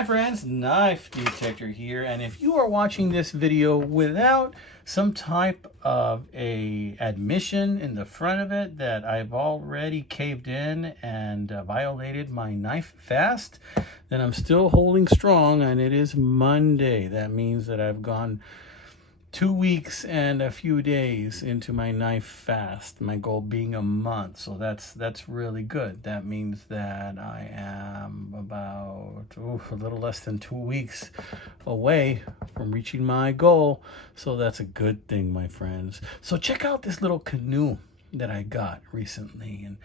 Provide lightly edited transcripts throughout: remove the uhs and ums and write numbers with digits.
Hi friends, Knife Detector here, and if you are watching this video without some type of a admission in the front of it that I've already caved in and violated my knife fast, then I'm still holding strong, and it is Monday. That means that I've gone 2 weeks and a few days into my knife fast, my goal being a month. So that's really good. That means that I am about a little less than 2 weeks away from reaching my goal. So that's a good thing, my friends. So check out this little canoe that I got recently. And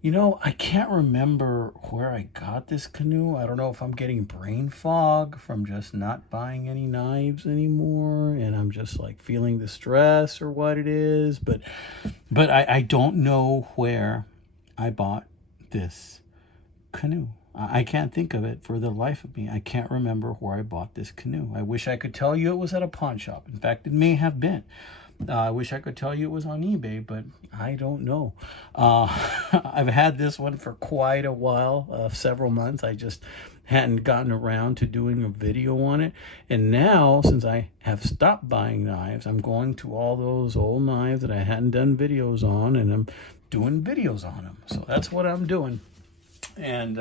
you know, I can't remember where I got this canoe. I don't know if I'm getting brain fog from just not buying any knives anymore, and I'm just like feeling the stress or what it is. But I don't know where I bought this canoe. I can't think of it for the life of me. I can't remember where I bought this canoe. I wish I could tell you it was at a pawn shop. In fact, it may have been. I wish I could tell you it was on eBay, but I don't know. I've had this one for quite a while, several months. I just hadn't gotten around to doing a video on it. And now, since I have stopped buying knives, I'm going to all those old knives that I hadn't done videos on, and I'm doing videos on them. So that's what I'm doing. And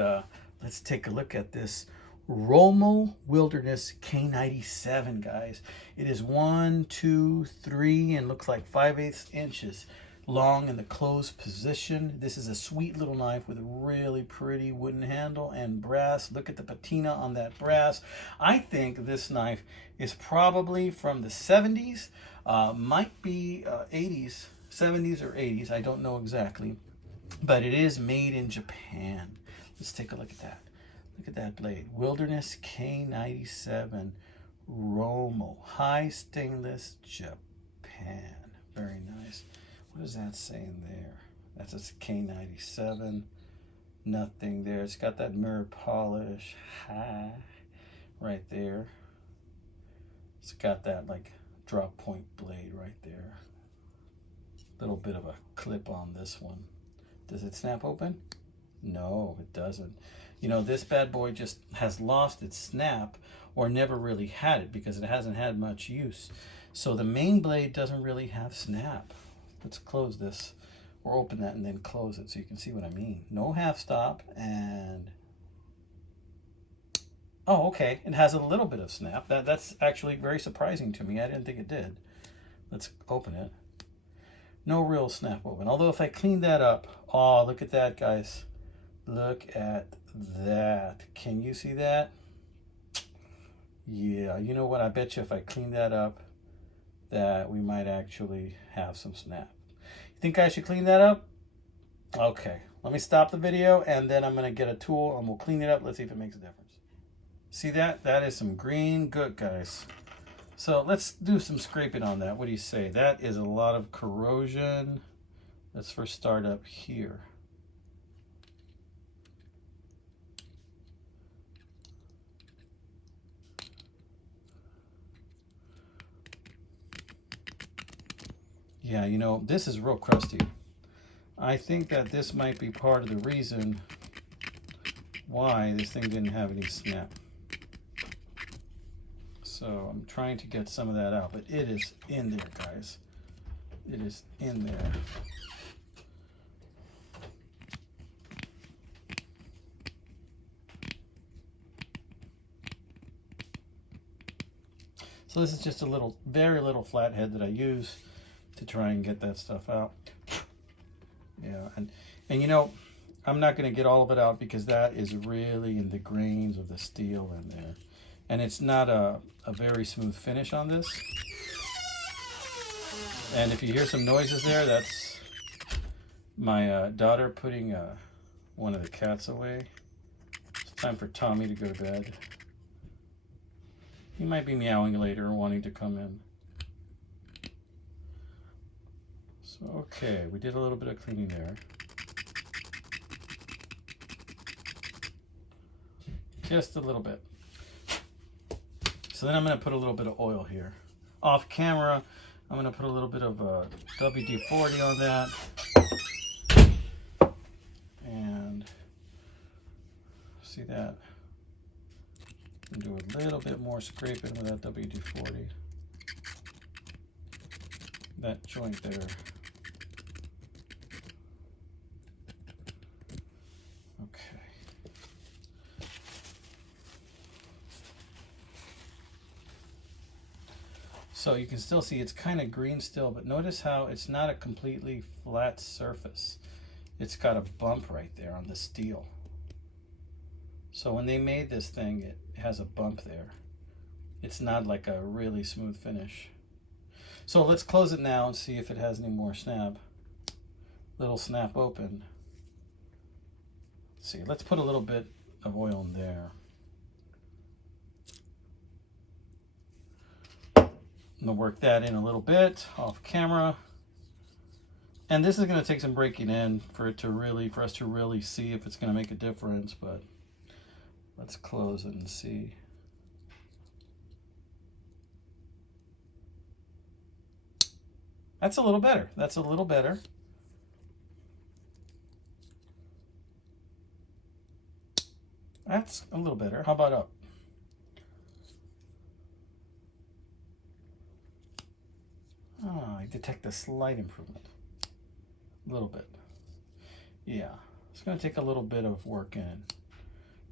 let's take a look at this Romo Wilderness K-97, guys. It is 1, 2, 3, and looks like 5/8 inches long in the closed position. This is a sweet little knife with a really pretty wooden handle and brass. Look at the patina on that brass. I think this knife is probably from the 70s, might be 80s, 70s or 80s. I don't know exactly, but it is made in Japan. Let's take a look at that. Look at that blade. Wilderness K-97 Romo. High stainless Japan. Very nice. What does that say in there? That's a K-97. Nothing there. It's got that mirror polish. High. Right there. It's got that like drop point blade right there. Little bit of a clip on this one. Does it snap open? No, it doesn't. You know, this bad boy just has lost its snap, or never really had it because it hasn't had much use. So the main blade doesn't really have snap. Let's close this, or open that and then close it so you can see what I mean. No half stop, and oh, okay, it has a little bit of snap. That's actually very surprising to me. I didn't think it did. Let's open it. No real snap open. Although if I clean that up, oh, look at that, guys. Look at that. Can you see that? Yeah, you know what? I bet you if I clean that up, that we might actually have some snap. You think I should clean that up? Okay, let me stop the video, and then I'm going to get a tool, and we'll clean it up. Let's see if it makes a difference. See that? That is some green good, guys. So let's do some scraping on that. What do you say? That is a lot of corrosion. Let's first start up here. Yeah, you know, this is real crusty. I think that this might be part of the reason why this thing didn't have any snap. So I'm trying to get some of that out, but it is in there, guys. It is in there. So this is just a little, very little flathead that I use to try and get that stuff out. Yeah, and you know, I'm not going to get all of it out because that is really in the grains of the steel in there. And it's not a very smooth finish on this. And if you hear some noises there, that's my daughter putting one of the cats away. It's time for Tommy to go to bed. He might be meowing later, wanting to come in. So, okay, we did a little bit of cleaning there. Just a little bit. So then I'm going to put a little bit of oil here. Off camera, I'm going to put a little bit of WD-40 on that. And see that? And do a little bit more scraping with that WD-40. That joint there. Okay. So you can still see it's kind of green still, but notice how it's not a completely flat surface. It's got a bump right there on the steel. So when they made this thing, it has a bump there. It's not like a really smooth finish. So let's close it now and see if it has any more snap. Little snap open. Let's see, let's put a little bit of oil in there. I'm gonna work that in a little bit off camera. And this is gonna take some breaking in for us to really see if it's gonna make a difference, but let's close it and see. That's a little better. That's a little better. That's a little better. How about up? Oh, I detect a slight improvement. A little bit. Yeah, it's going to take a little bit of work in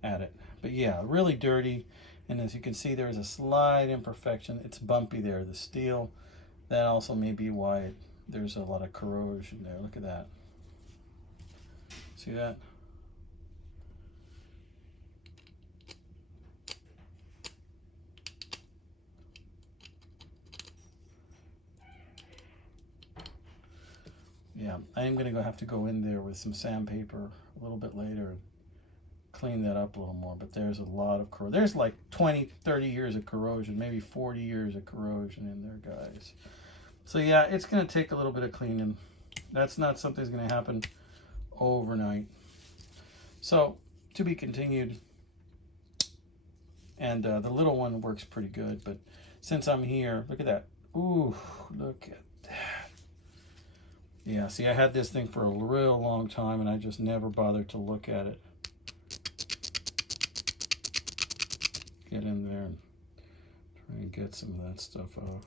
at it. But yeah, really dirty. And as you can see, there's a slight imperfection. It's bumpy there, the steel. That also may be why there's a lot of corrosion there. Look at that. See that? Yeah, I am going to have to go in there with some sandpaper a little bit later and clean that up a little more. But there's a lot of corrosion. There's like 20, 30 years of corrosion, maybe 40 years of corrosion in there, guys. So yeah, it's going to take a little bit of cleaning. That's not something that's going to happen overnight. So to be continued. And the little one works pretty good. But since I'm here, look at that. Ooh, look at that. Yeah, see, I had this thing for a real long time, and I just never bothered to look at it. Get in there and try and get some of that stuff off.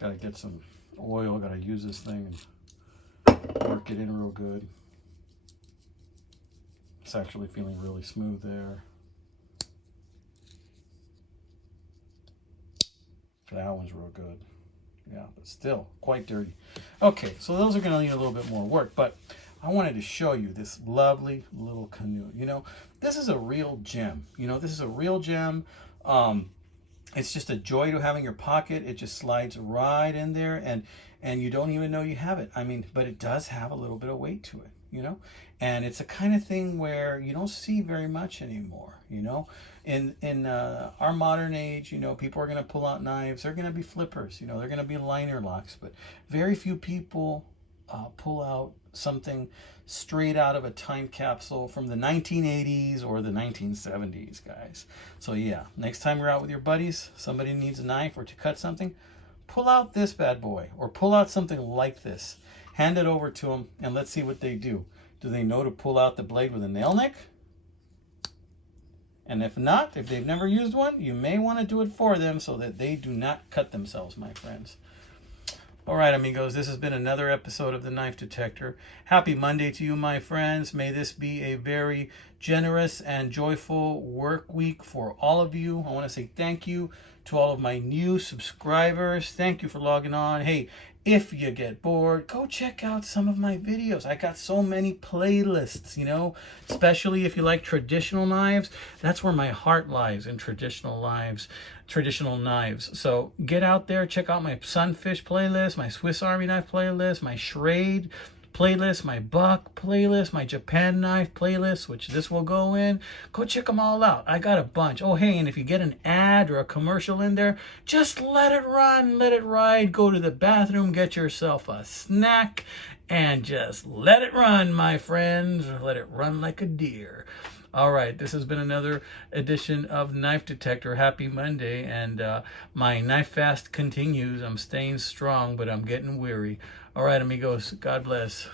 Gotta get some oil, gotta use this thing and work it in real good. It's actually feeling really smooth there. That one's real good. Yeah, but still quite dirty. Okay, so those are going to need a little bit more work, but I wanted to show you this lovely little canoe. You know, this is a real gem. You know, this is a real gem. It's just a joy to have in your pocket. It just slides right in there, and you don't even know you have it. I mean, but it does have a little bit of weight to it, you know, and it's a kind of thing where you don't see very much anymore. You know, in our modern age, you know, people are going to pull out knives. They're going to be flippers. You know, they're going to be liner locks, but very few people pull out something straight out of a time capsule from the 1980s or the 1970s, guys. So yeah, next time you're out with your buddies, somebody needs a knife or to cut something, pull out this bad boy or pull out something like this. Hand it over to them and let's see what they do. Do they know to pull out the blade with a nail nick? And if not, if they've never used one, you may want to do it for them so that they do not cut themselves, my friends. All right, amigos, this has been another episode of The Knife Detector. Happy Monday to you, my friends. May this be a very generous and joyful work week for all of you. I want to say thank you to all of my new subscribers. Thank you for logging on. Hey, if you get bored, go check out some of my videos. I got so many playlists, you know, especially if you like traditional knives. That's where my heart lies, in traditional knives. So get out there, check out my Sunfish playlist, my Swiss Army knife playlist, my Schrade playlist, my Buck playlist, my Japan knife playlist, which this will go in. Go check them all out. I got a bunch. Oh, hey, and if you get an ad or a commercial in there, just let it run, let it ride. Go to the bathroom, get yourself a snack, and just let it run, my friends. Let it run like a deer. All right, this has been another edition of Knife Detector. Happy Monday, and my knife fast continues. I'm staying strong, but I'm getting weary. All right, amigos, God bless.